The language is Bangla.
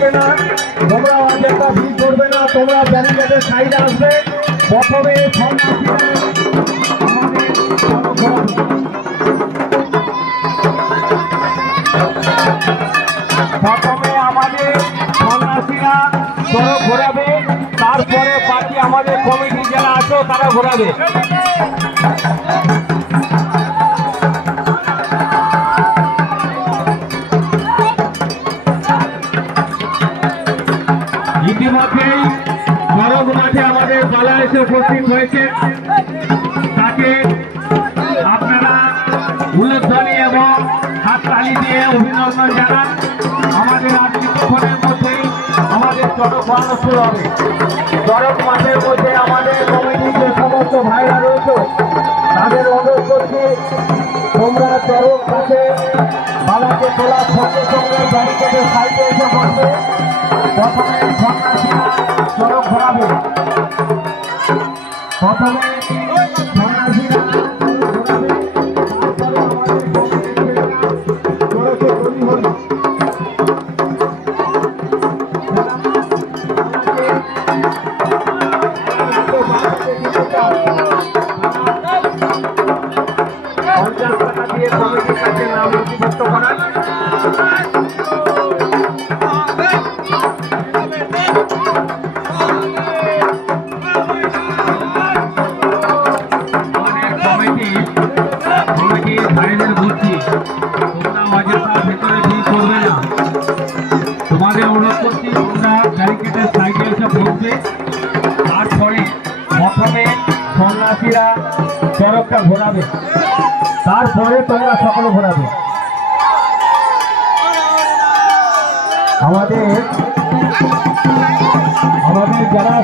থাকবে না, তোমরা অযথা ভিড় করবে না, তোমরা ব্যারিকেডের সাইডে আসবে। প্রথমে আমাদের সন্ন্যাসীরা সড়ক ঘোরাবে, তারপরে বাকি আমাদের কমিটি যারা আছে তারা ঘোরাবে। ইতিমধ্যেই সড়ক মাঠে আমাদের দলা এসে উপস্থিত হয়েছে, তাকে আপনারা উল্লেখধ্বনি এবং হাততালি দিয়ে অভিনন্দন জানান। আমাদের আর কিছুক্ষণের মধ্যেই আমাদের চড়ক ঘোরানো শুরু হবে। চড়ক মাঠের মধ্যে আমাদের কমিটির যে সমস্ত ভাইরা রয়েছে তাদের অনুরোধ করছি, তোমরা চড়ক মাঠে বালাকে তোলার সঙ্গে সঙ্গে ব্যারিকেডের সাইডে এসে বসবে। প্রথমে সন্ন্যাসীরা চড়ক ঘোরাবে, প্রথমে সন্ন্যাসীরা চড়কে তৈরি হবে। কমিটির কাছে নাম নথিভুক্ত করার ভাইদের বলছি, তোমরা অযথা ভেতরে ভিড় করবে না। তোমাদের অনুরোধ করছি, তোমরা ব্যারিকেডের সাইডে এসে বসবে। তারপরে প্রথমে সন্ন্যাসীরা চড়কটা ঘোরাবে, তারপরে তোমরা সকলে ঘোরাবে। আমাদের যারা